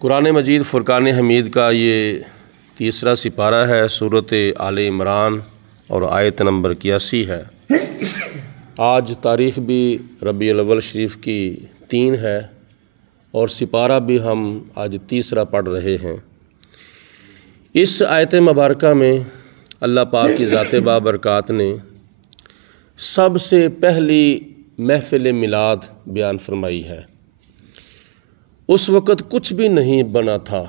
قرآن مجید فرقان حمید کا یہ تیسرا سپارہ ہے، سورۃ آل عمران اور آیت نمبر 81 ہے۔ آج تاریخ بھی ربیع الاول شریف کی 3 ہے اور سپارہ بھی ہم آج تیسرا پڑھ رہے ہیں۔ اس آیت مبارکہ میں اللہ پاک کی ذات بابرکات نے سب سے پہلی محفل میلاد بیان فرمائی ہے۔ اس وقت کچھ بھی نہیں بنا تھا،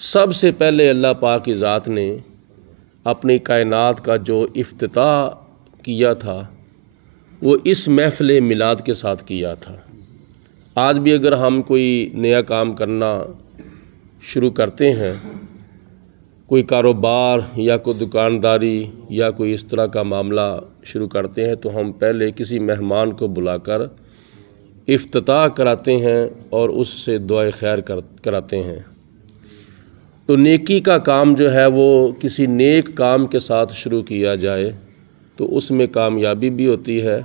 سب سے پہلے اللہ پاک کی ذات نے اپنی کائنات کا جو افتتاح کیا تھا وہ اس محفل میلاد کے ساتھ کیا تھا۔ آج بھی اگر ہم کوئی نیا کام کرنا شروع کرتے ہیں، کوئی کاروبار یا کوئی دکانداری یا کوئی اس طرح کا معاملہ شروع کرتے ہیں تو ہم پہلے کسی مہمان کو بلا کر افتتاح کراتے ہیں اور اس سے دعائے خیر کراتے ہیں۔ تو نیکی کا کام جو ہے وہ کسی نیک کام کے ساتھ شروع کیا جائے تو اس میں کامیابی بھی ہوتی ہے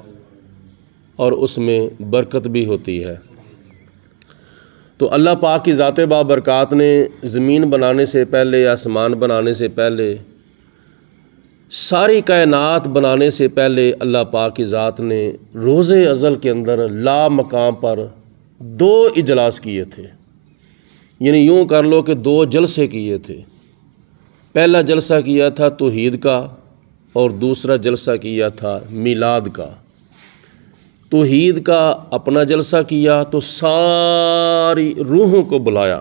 اور اس میں برکت بھی ہوتی ہے۔ تو اللہ پاک کی ذات بابرکات نے زمین بنانے سے پہلے، آسمان بنانے سے پہلے، ساری کائنات بنانے سے پہلے اللہ پاک کی ذات نے روز ازل کے اندر لا مقام پر 2 اجلاس کیے تھے، یعنی یوں کر لو کہ 2 جلسے کیے تھے۔ پہلا جلسہ کیا تھا توحید کا اور دوسرا جلسہ کیا تھا میلاد کا۔ توحید کا اپنا جلسہ کیا تو ساری روحوں کو بلایا،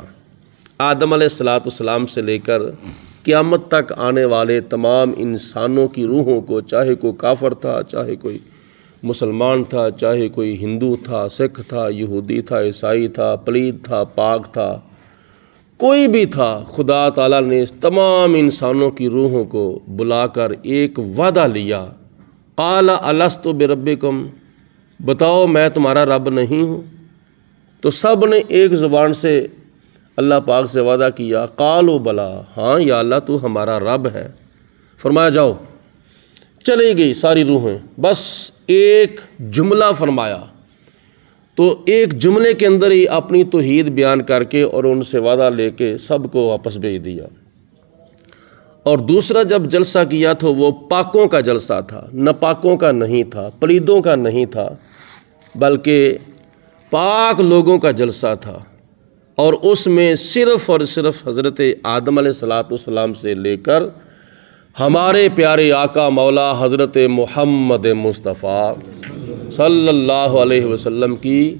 آدم علیہ السلام سے لے کر قیامت تک آنے والے تمام انسانوں کی روحوں کو، چاہے کوئی کافر تھا، چاہے کوئی مسلمان تھا، چاہے کوئی ہندو تھا، سکھ تھا، یہودی تھا، عیسائی تھا، پلید تھا، پاک تھا، کوئی بھی تھا، خدا تعالیٰ نے تمام انسانوں کی روحوں کو بلا کر ایک وعدہ لیا، قال الست بربکم، بتاؤ میں تمہارا رب نہیں ہوں؟ تو سب نے ایک زبان سے اللہ پاک سے وعدہ کیا، قالوا بلا، ہاں یا اللہ تو ہمارا رب ہے۔ فرمایا جاؤ، چلی گئی ساری روحیں، بس ایک جملہ فرمایا، تو ایک جملے کے اندر ہی اپنی توحید بیان کر کے اور ان سے وعدہ لے کے سب کو واپس بھیج دیا۔ اور دوسرا جب جلسہ کیا تو وہ پاکوں کا جلسہ تھا، ناپاکوں کا نہیں تھا، پلیدوں کا نہیں تھا، بلکہ پاک لوگوں کا جلسہ تھا، اور اس میں صرف اور صرف حضرت آدم علیہ السلام سے لے کر ہمارے پیارے آقا مولا حضرت محمد مصطفیٰ صلی اللہ علیہ وسلم کی،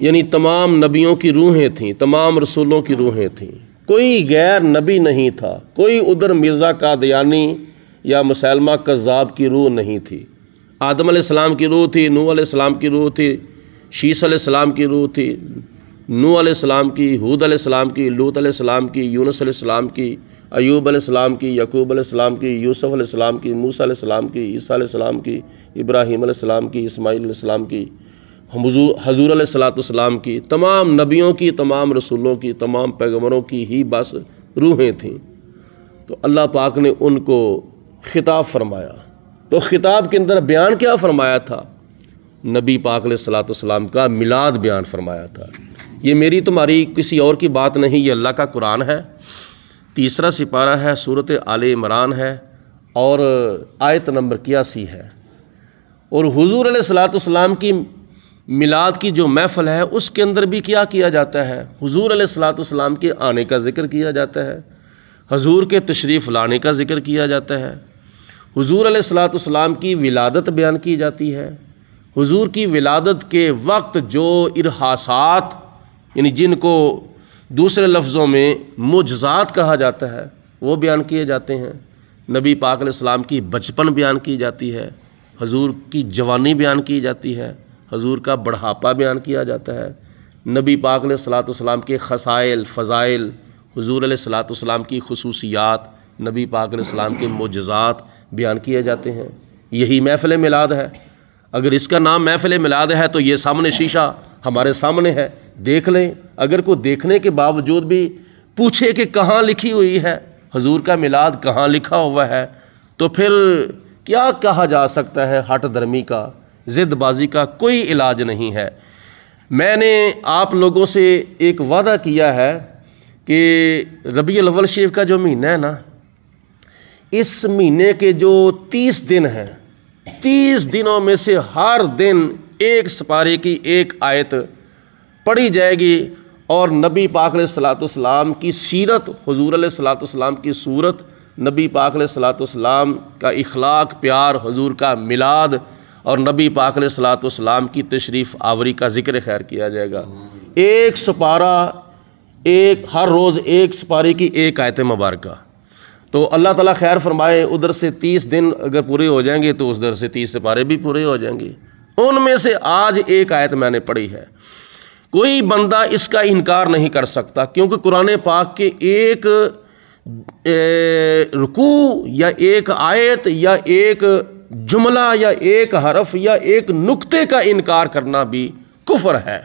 یعنی تمام نبیوں کی روحیں تھیں، تمام رسولوں کی روحیں تھیں، کوئی غیر نبی نہیں تھا، کوئی ادھر مرزا قادیانی یا مسلمہ کذاب کی روح نہیں تھی۔ آدم علیہ السلام کی روح تھی، نوح علیہ السلام کی روح تھی، شیس علیہ السلام کی روح تھی، نوح علیہ السلام کی، ہود علیہ السلام کی، لوط علیہ السلام کی، یونس علیہ السلام کی، ایوب علیہ السلام کی، یعقوب علیہ السلام کی، یوسف علیہ السلام کی، موسیٰ علیہ السلام کی، عیسیٰ علیہ السلام کی، ابراہیم علیہ السلام کی، اسماعیل علیہ السلام کی، حضور علیہ السلام کی، تمام نبیوں کی، تمام رسولوں کی، تمام پیغمبروں کی ہی بس روحیں تھیں۔ تو اللہ پاک نے ان کو خطاب فرمایا، تو خطاب کے اندر بیان کیا فرمایا تھا؟ نبی پاک علیہ السلام کا میلاد بیان فرمایا تھا۔ یہ میری تمہاری کسی اور کی بات نہیں، یہ اللہ کا قرآن ہے، تیسرا سپارہ ہے، سورۃ آل عمران ہے اور آیت نمبر 81 ہے۔ اور حضور علیہ السلام کی میلاد کی جو محفل ہے اس کے اندر بھی کیا کیا جاتا ہے؟ حضور علیہ السلام کے آنے کا ذکر کیا جاتا ہے، حضور کے تشریف لانے کا ذکر کیا جاتا ہے، حضور علیہ السلام کی ولادت بیان کی جاتی ہے، حضور کی ولادت کے وقت جو ارحاسات، یعنی جن کو دوسرے لفظوں میں معجزات کہا جاتا ہے، وہ بیان کیے جاتے ہیں۔ نبی پاک علیہ السلام کی بچپن بیان کی جاتی ہے، حضور کی جوانی بیان کی جاتی ہے، حضور کا بڑھاپا بیان کیا جاتا ہے، نبی پاک علیہ السلام کے خصائل، فضائل، حضور علیہ السلام کی خصوصیات، نبی پاک علیہ السلام کے معجزات بیان کیے جاتے ہیں۔ یہی محفل میلاد ہے۔ اگر اس کا نام محفل میلاد ہے تو یہ سامنے شیشہ ہمارے سامنے ہے، دیکھ لیں۔ اگر کوئی دیکھنے کے باوجود بھی پوچھے کہ کہاں لکھی ہوئی ہے، حضور کا میلاد کہاں لکھا ہوا ہے، تو پھر کیا کہا جا سکتا ہے؟ ہٹ درمی کا، ضد بازی کا کوئی علاج نہیں ہے۔ میں نے آپ لوگوں سے ایک وعدہ کیا ہے کہ ربیع الاول شریف کا جو مہینہ ہے نا، اس مہینے کے جو 30 دن ہیں، 30 دنوں میں سے ہر دن ایک سپارے کی ایک آیت پڑھی جائے گی، اور نبی پاک علیہ الصلوۃ والسلام کی سیرت، حضور علیہ الصلوۃ والسلام کی صورت، نبی پاک علیہ الصلوۃ والسلام کا اخلاق، پیار، حضور کا میلاد اور نبی پاک علیہ الصلوۃ والسلام کی تشریف آوری کا ذکر خیر کیا جائے گا۔ ایک سپارہ، ہر روز ایک سپارے کی ایک آیت مبارکہ۔ تو اللہ تعالیٰ خیر فرمائے، ادھر سے 30 دن اگر پورے ہو جائیں گے تو ادھر سے 30 سپارے بھی پورے ہو جائیں گے۔ ان میں سے آج ایک آیت میں نے پڑھی ہے، کوئی بندہ اس کا انکار نہیں کر سکتا، کیونکہ قرآن پاک کے ایک رکوع یا ایک آیت یا ایک جملہ یا ایک حرف یا ایک نقطے کا انکار کرنا بھی کفر ہے۔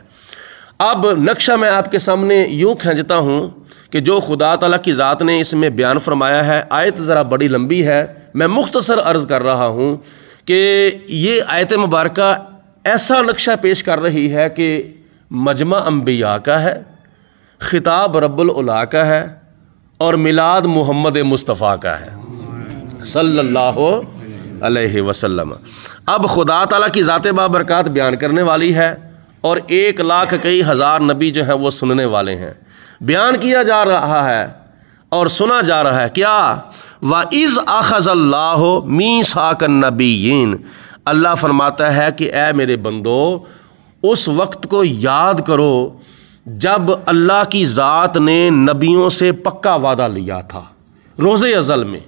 اب نقشہ میں آپ کے سامنے یوں کھینچتا ہوں کہ جو خدا تعالیٰ کی ذات نے اس میں بیان فرمایا ہے، آیت ذرا بڑی لمبی ہے، میں مختصر عرض کر رہا ہوں کہ یہ آیت مبارکہ ایسا نقشہ پیش کر رہی ہے کہ مجمع انبیاء کا ہے، خطاب رب العلا کا ہے، اور میلاد محمد مصطفیٰ کا ہے صلی اللہ علیہ وسلم۔ اب خدا تعالیٰ کی ذات بابرکات بیان کرنے والی ہے، اور 1,00,000 کئی ہزار نبی جو ہیں وہ سننے والے ہیں۔ بیان کیا جا رہا ہے اور سنا جا رہا ہے کیا؟ وَإِذْ أَخَذَ اللَّهُ مِيثَاقَ النَّبِيِّينَ، اللہ فرماتا ہے کہ اے میرے بندو، اس وقت کو یاد کرو جب اللہ کی ذات نے نبیوں سے پکا وعدہ لیا تھا، روز ازل میں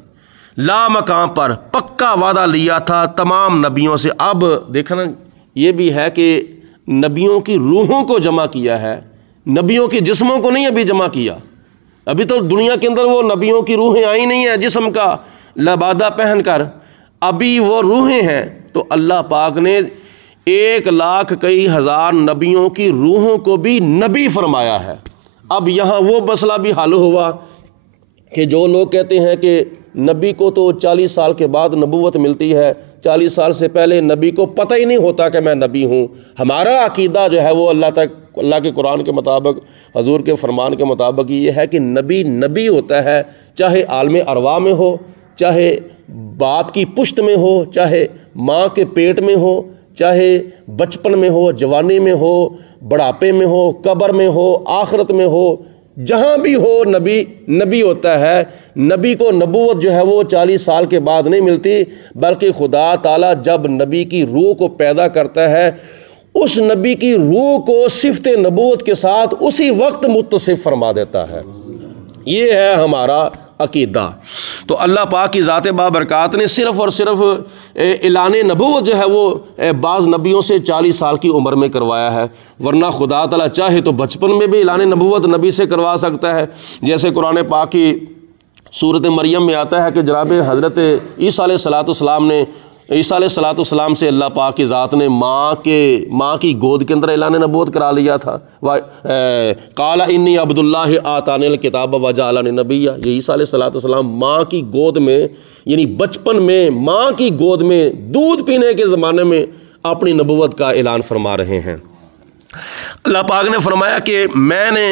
لا مقام پر پکا وعدہ لیا تھا تمام نبیوں سے۔ اب دیکھنا یہ بھی ہے کہ نبیوں کی روحوں کو جمع کیا ہے، نبیوں کے جسموں کو نہیں ابھی جمع کیا۔ ابھی تو دنیا کے اندر وہ نبیوں کی روحیں آئی نہیں ہیں جسم کا لبادہ پہن کر، ابھی وہ روحیں ہیں۔ تو اللہ پاک نے 1,00,000 کئی ہزار نبیوں کی روحوں کو بھی نبی فرمایا ہے۔ اب یہاں وہ مسئلہ بھی حل ہوا کہ جو لوگ کہتے ہیں کہ نبی کو تو 40 سال کے بعد نبوت ملتی ہے، 40 سال سے پہلے نبی کو پتہ ہی نہیں ہوتا کہ میں نبی ہوں۔ ہمارا عقیدہ جو ہے وہ اللہ کے قرآن کے مطابق، حضور کے فرمان کے مطابق یہ ہے کہ نبی نبی ہوتا ہے، چاہے عالم ارواح میں ہو، چاہے باپ کی پشت میں ہو، چاہے ماں کے پیٹ میں ہو، چاہے بچپن میں ہو، جوانی میں ہو، بڑھاپے میں ہو، قبر میں ہو، آخرت میں ہو، جہاں بھی ہو نبی نبی ہوتا ہے۔ نبی کو نبوت جو ہے وہ 40 سال کے بعد نہیں ملتی، بلکہ خدا تعالیٰ جب نبی کی روح کو پیدا کرتا ہے، اس نبی کی روح کو صفت نبوت کے ساتھ اسی وقت متصف فرما دیتا ہے۔ یہ ہے ہمارا عقیدہ۔ تو اللہ پاک کی ذات بابرکات نے صرف اور صرف اعلان نبوت جو ہے وہ بعض نبیوں سے 40 سال کی عمر میں کروایا ہے، ورنہ خدا تعالیٰ چاہے تو بچپن میں بھی اعلان نبوت نبی سے کروا سکتا ہے۔ جیسے قرآن پاک کی سورۃ مریم میں آتا ہے کہ جناب حضرت عیسیٰ علیہ السلام نے عیسیٰ علیہ السلام سے اللہ پاک کی ذات نے ماں کی گود کے اندر اعلان نبوت کرا لیا تھا۔ قال انی عبد اللہ آتانی الکتاب وجعلنی نبیا، یہ عیسیٰ علیہ السلام ماں کی گود میں، یعنی بچپن میں ماں کی گود میں دودھ پینے کے زمانے میں اپنی نبوت کا اعلان فرما رہے ہیں۔ اللہ پاک نے فرمایا کہ میں نے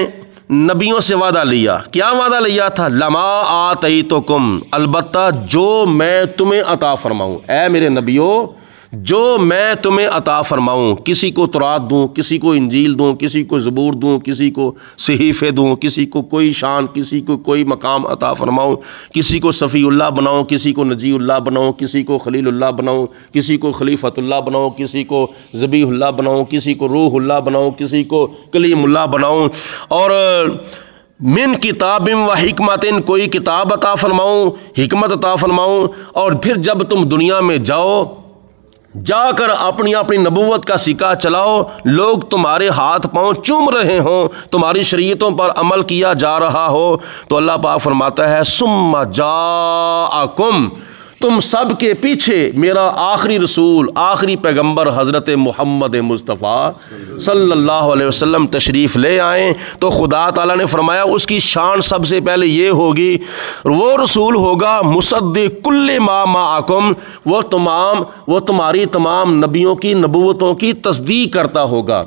نبیوں سے وعدہ لیا۔ کیا وعدہ لیا تھا؟ لما آتیتکم، البتہ جو میں تمہیں عطا فرماؤں، اے میرے نبیوں جو میں تمہیں عطا فرماؤں، کسی کو تورات دوں، کسی کو انجیل دوں، کسی کو زبور دوں، کسی کو صحیفے دوں، کسی کو کوئی شان، کسی کو کوئی مقام عطا فرماؤں، کسی کو صفی اللہ بناؤں، کسی کو نجی اللہ بناؤں، کسی کو خلیل اللہ بناؤں، کسی کو خلیفۃ اللہ بناؤں، کسی کو ذبیح اللہ بناؤں، کسی کو روح اللہ بناؤں، کسی کو کلیم اللہ بناؤں، اور من کتاب و حکمت، کوئی کتاب عطا فرماؤں، حکمت عطا فرماؤں، اور پھر جب تم دنیا میں جاؤ، جا کر اپنی نبوت کا سکہ چلاؤ، لوگ تمہارے ہاتھ پاؤں چوم رہے ہوں، تمہاری شریعتوں پر عمل کیا جا رہا ہو، تو اللہ پاک فرماتا ہے ثم جاءکم، تم سب کے پیچھے میرا آخری رسول، آخری پیغمبر حضرت محمد مصطفیٰ صلی اللہ علیہ وسلم تشریف لے آئیں، تو خدا تعالیٰ نے فرمایا اس کی شان سب سے پہلے یہ ہوگی، وہ رسول ہوگا مصدق کل ما معکم، وہ تمہاری تمام نبیوں کی نبوتوں کی تصدیق کرتا ہوگا۔